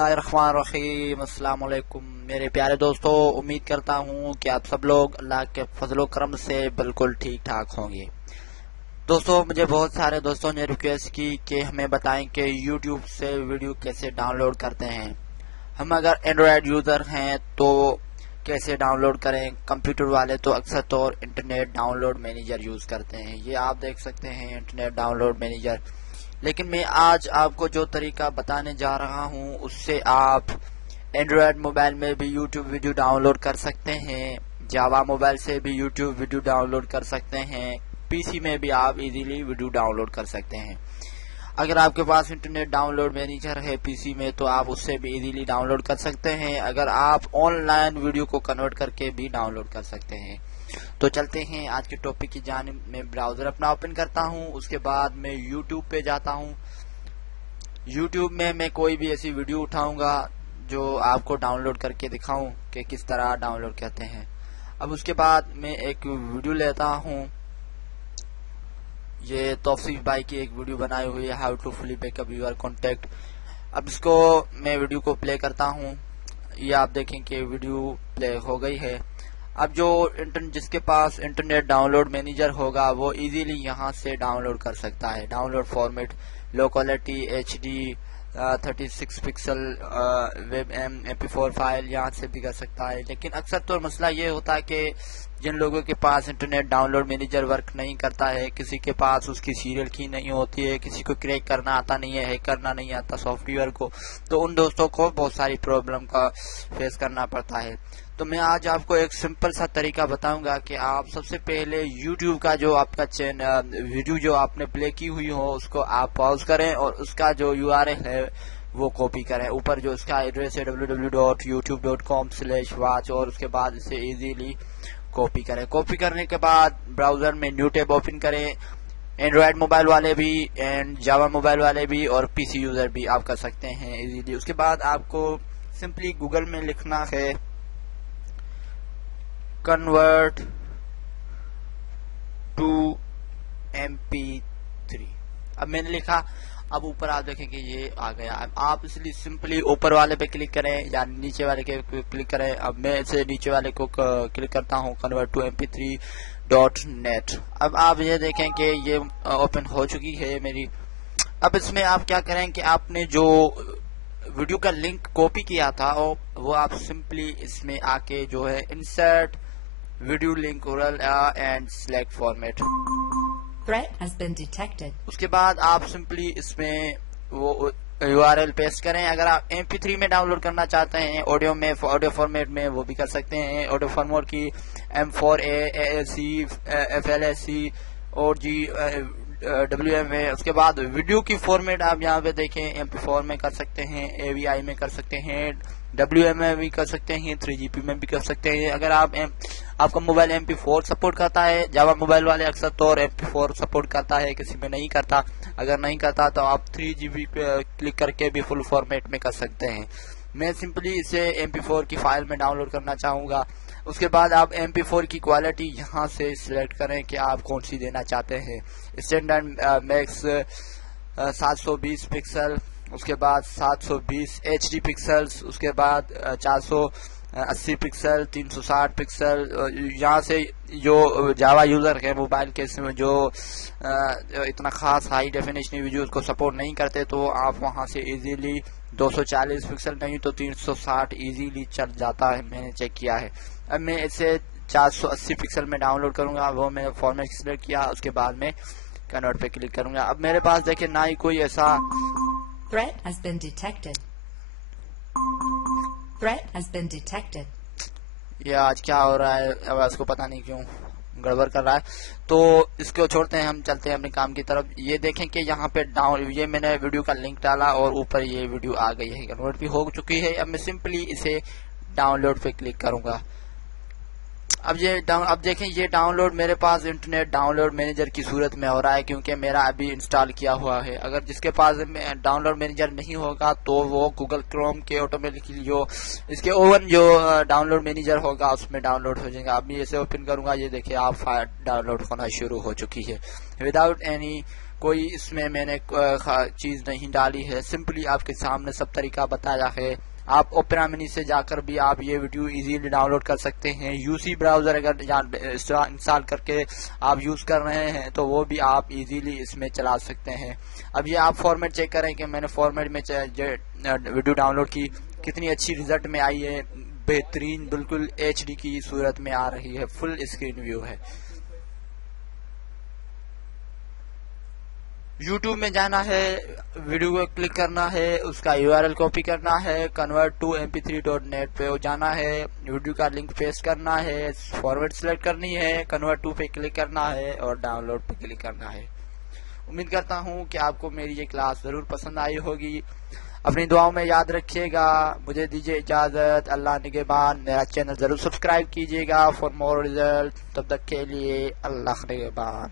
बिस्मिल्लाहिर्रहमानिर्रहीम। अस्सलाम वालेकुम मेरे प्यारे दोस्तों, उम्मीद करता हूँ कि आप सब लोग अल्लाह के फजलो करम से बिल्कुल ठीक ठाक होंगे। दोस्तों, मुझे बहुत सारे दोस्तों ने रिक्वेस्ट की कि हमें बताएं कि YouTube से वीडियो कैसे डाउनलोड करते हैं। हम अगर एंड्रॉयड यूज़र हैं तो कैसे डाउनलोड करें। कंप्यूटर वाले तो अक्सर तौर इंटरनेट डाउनलोड मैनेजर यूज़ करते हैं। ये आप देख सकते हैं इंटरनेट डाउनलोड मैनेजर। लेकिन मैं आज आपको जो तरीका बताने जा रहा हूँ उससे आप एंड्रॉयड मोबाइल में भी यूट्यूब वीडियो डाउनलोड कर सकते हैं, जावा मोबाइल से भी यूट्यूब वीडियो डाउनलोड कर सकते हैं, पीसी में भी आप इजीली वीडियो डाउनलोड कर सकते हैं। अगर आपके पास इंटरनेट डाउनलोड मैनेजर है पीसी में तो आप उससे भी इजीली डाउनलोड कर सकते हैं। अगर आप ऑनलाइन वीडियो को कन्वर्ट करके भी डाउनलोड कर सकते हैं। तो चलते हैं आज के टॉपिक की जानिब। में ब्राउजर अपना ओपन करता हूं, उसके बाद मैं यूट्यूब पे जाता हूं। यूट्यूब में मैं कोई भी ऐसी वीडियो उठाऊंगा जो आपको डाउनलोड करके दिखाऊं कि किस तरह डाउनलोड करते हैं। अब उसके बाद मैं एक वीडियो लेता हूं। ये तौसीफ भाई की एक वीडियो बनाई हुई है, how to fully backup your contact. अब इसको मैं वीडियो को प्ले करता हूं। ये आप देखें कि वीडियो प्ले हो गई है। अब जो जिसके पास इंटरनेट डाउनलोड मैनेजर होगा वो इजीली यहाँ से डाउनलोड कर सकता है। Download format low quality HD 36 pixel web MP4 file यहाँ से भी कर सकता है। लेकिन अक्सर तो मसला ये होता है कि जिन लोगों के पास इंटरनेट डाउनलोड मैनेजर वर्क नहीं करता है, किसी के पास उसकी सीरियल की नहीं होती है, किसी को क्रैक करना आता नहीं है, हैक करना नहीं आता सॉफ्टवेयर को, तो उन दोस्तों को बहुत सारी प्रॉब्लम का फेस करना पड़ता है। तो मैं आज आपको एक सिंपल सा तरीका बताऊंगा कि आप सबसे पहले YouTube का जो आपका वीडियो जो आपने प्ले की हुई हो उसको आप पॉज करें और उसका जो URL है वो कॉपी करें। ऊपर जो इसका एड्रेस है www.youtube.com/watch और उसके बाद इसे इजीली कॉपी करें। कॉपी करने के बाद ब्राउजर में न्यू टैब ओपन करें। एंड्रॉयड मोबाइल वाले भी एंड जावा मोबाइल वाले भी और पीसी यूजर भी आप कर सकते हैं इजीली। उसके बाद आपको सिंपली गूगल में लिखना है कन्वर्ट टू MP3। अब मैंने लिखा, अब ऊपर आप देखेंगे ये आ गया। आप इसलिए सिंपली ऊपर वाले पे क्लिक करें या नीचे वाले के क्लिक करें। अब मैं इसे नीचे वाले को क्लिक करता हूँ, कन्वर्ट टू MP3.net। अब आप ये देखें कि ये ओपन हो चुकी है मेरी। अब इसमें आप क्या करें कि आपने जो वीडियो का लिंक कॉपी किया था वो आप सिंपली इसमें आके जो है insert video link URL and select format. Threat has been detected. उसके बाद आप सिंपली इसमें वो URL पेस्ट करें। अगर आप MP3 में डाउनलोड करना चाहते हैं ऑडियो फॉर्मेट में वो भी कर सकते हैं। ऑडियो फॉर्मेट की M4A AAC FLAC और WM है। उसके बाद वीडियो की फॉर्मेट आप यहाँ पे देखें MP4 में कर सकते हैं, AVI में कर सकते हैं, WM में भी कर सकते हैं, 3GP में भी कर सकते हैं। अगर आपका मोबाइल MP4 सपोर्ट करता है, जावा मोबाइल वाले अक्सर तौर MP4 सपोर्ट करता है, किसी में नहीं करता। अगर नहीं करता तो आप 3GB पे क्लिक करके भी फुल फॉर्मेट में कर सकते हैं। मैं सिंपली इसे MP4 की फाइल में डाउनलोड करना चाहूँगा। उसके बाद आप MP4 की क्वालिटी यहाँ से सिलेक्ट करें कि आप कौन सी देना चाहते हैं। स्टैंडर्ड मैक्स 720 पिक्सल, उसके बाद 720 HD पिक्सल्स, उसके बाद 480 पिक्सल, 360 पिक्सल। यहाँ से जो जावा यूजर है मोबाइल के इसमें जो इतना खास हाई डेफिनेशन वीडियोस को सपोर्ट नहीं करते तो आप वहाँ से इजीली 240 पिक्सल नहीं तो 360 इजीली चल जाता है, मैंने चेक किया है। अब मैं इसे 480 पिक्सल में डाउनलोड करूंगा, वो मैंने फॉर्मेट सिलेक्ट किया, उसके बाद में कन्वर्ट पे क्लिक करूंगा। अब मेरे पास देखिए ना ही कोई ऐसा Threat has been detected. Threat has been detected. ये आज क्या हो रहा है, अब इसको पता नहीं क्यों गड़बड़ कर रहा है। तो इसको छोड़ते हैं, हम चलते हैं अपने काम की तरफ। ये देखें कि यहाँ पे ये मैंने वीडियो का लिंक डाला और ऊपर ये वीडियो आ गई है, कन्वर्ट भी हो चुकी है। अब मैं सिंपली इसे डाउनलोड पे क्लिक करूंगा। अब देखें ये डाउनलोड मेरे पास इंटरनेट डाउनलोड मैनेजर की सूरत में हो रहा है क्योंकि मेरा अभी इंस्टॉल किया हुआ है। अगर जिसके पास डाउनलोड मैनेजर नहीं होगा तो वो गूगल क्रोम के ऑटोमेटिकली जो इसके ओवन जो डाउनलोड मैनेजर होगा उसमें डाउनलोड हो जाएगा। अभी इसे ओपन करूंगा, ये देखिए आप फाइल डाउनलोड होना शुरू हो चुकी है विदाउट एनी کوئی اس میں نے چیز نہیں ڈالی ہے، سمپلی آپ کے سامنے سب طریقہ بتایا ہے. آپ اوپرا منی سے جا کر بھی آپ یہ ویڈیو ایزیلی ڈاؤن لوڈ کر سکتے ہیں. یو سی براؤزر اگر انسٹال کر کے آپ یوز کر رہے ہیں تو وہ بھی آپ ایزیلی اس میں چلا سکتے ہیں. اب یہ آپ فارمیٹ چیک کریں کہ میں نے فارمیٹ میں ویڈیو ڈاؤن لوڈ کی کتنی اچھی رزلٹ میں آئی ہے، بہترین بالکل ایچ ڈی کی صورت میں آ رہی ہے، فل اسکرین ویو ہے. یوٹیوب میں جانا ہے، ویڈیو کو کلک کرنا ہے، اس کا URL کاپی کرنا ہے، convert to mp3.net پہ جانا ہے، ویڈیو کا لنک پیسٹ کرنا ہے، فارورڈ سلیکٹ کرنی ہے، convert to پہ کلک کرنا ہے اور ڈاؤن لوڈ پہ کلک کرنا ہے. امید کرتا ہوں کہ آپ کو میری یہ کلاس ضرور پسند آئی ہوگی. اپنی دعاؤں میں یاد رکھیے گا. مجھے دیجیے اجازت. اللہ نگہبان. میرا چینل ضرور سبسکرائب کیجیے گا فار مور ریزلٹ. تب تک کے لیے اللہ نگہبان.